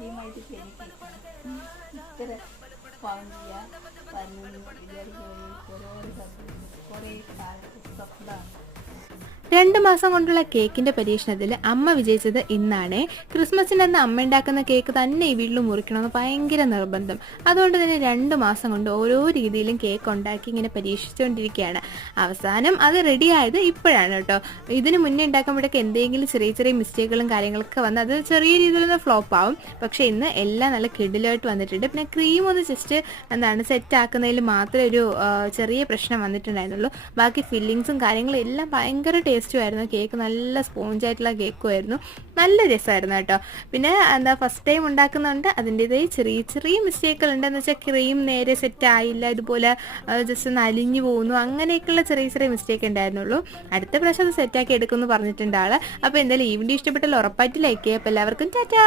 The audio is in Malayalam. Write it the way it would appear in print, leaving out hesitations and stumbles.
ആദ്യമായിട്ട് കേക്ക് ഇത്ര ഭംഗിയ പറഞ്ഞു വിചാരിക്കുന്നത് ഓരോരോ സബ്ജക്റ്റ് കുറേ കാലത്ത് സ്വപ്നമാണ്. 2 മാസം കൊണ്ടുള്ള കേക്കിന്റെ പരീക്ഷണത്തിൽ അമ്മ വിജയിച്ചത് ഇന്നാണ്. ക്രിസ്മസിന്റെ അന്ന് അമ്മ ഉണ്ടാക്കുന്ന കേക്ക് തന്നെ ഈ വീട്ടിൽ മുറിക്കണമെന്ന് ഭയങ്കര നിർബന്ധം. അതുകൊണ്ട് തന്നെ 2 മാസം കൊണ്ട് ഓരോ രീതിയിലും കേക്ക് ഉണ്ടാക്കി ഇങ്ങനെ പരീക്ഷിച്ചുകൊണ്ടിരിക്കുകയാണ്. അവസാനം അത് റെഡിയായത് ഇപ്പോഴാണ് കേട്ടോ. ഇതിന് മുന്നേ ഉണ്ടാക്കുമ്പോഴേക്ക് എന്തെങ്കിലും ചെറിയ ചെറിയ മിസ്റ്റേക്കുകളും കാര്യങ്ങളൊക്കെ വന്ന് അത് ചെറിയ രീതിയിലൊന്ന് ഫ്ലോപ്പ് ആവും. പക്ഷെ ഇന്ന് എല്ലാം നല്ല കിടിലായിട്ട് വന്നിട്ടുണ്ട്. പിന്നെ ക്രീം ഒന്ന് ജസ്റ്റ് സെറ്റ് ആക്കുന്നതിൽ മാത്രമേ ഒരു ചെറിയ പ്രശ്നം വന്നിട്ടുണ്ടായിരുന്നുള്ളൂ. ബാക്കി ഫില്ലിങ്സും കാര്യങ്ങളും എല്ലാം ഭയങ്കര ടേസ്റ്റുമായിരുന്നു. കേക്ക് നല്ല സ്പോഞ്ചായിട്ടുള്ള കേക്കുമായിരുന്നു. നല്ല രസമായിരുന്നു കേട്ടോ. പിന്നെ ഫസ്റ്റ് ടൈം ഉണ്ടാക്കുന്നുണ്ട് അതിൻ്റെതായി ചെറിയ ചെറിയ മിസ്റ്റേക്കുകൾ ഉണ്ടെന്ന് വെച്ചാൽ ക്രീം നേരെ സെറ്റ് ആയില്ല, ഇതുപോലെ ജസ്റ്റ് ഒന്ന് അലിഞ്ഞു പോകുന്നു, അങ്ങനെയൊക്കെയുള്ള ചെറിയ ചെറിയ മിസ്റ്റേക്ക് ഉണ്ടായിരുന്നുള്ളൂ. അടുത്ത പ്രാവശ്യം അത് സെറ്റാക്കി എടുക്കുമെന്ന് പറഞ്ഞിട്ടുണ്ട് ആള്. അപ്പോൾ എന്തായാലും ഈ വീഡിയോ ഇഷ്ടപ്പെട്ടാൽ ഉറപ്പായിട്ട് ലൈക്ക് ചെയ്യുക. അപ്പോൾ എല്ലാവർക്കും ടാറ്റാ.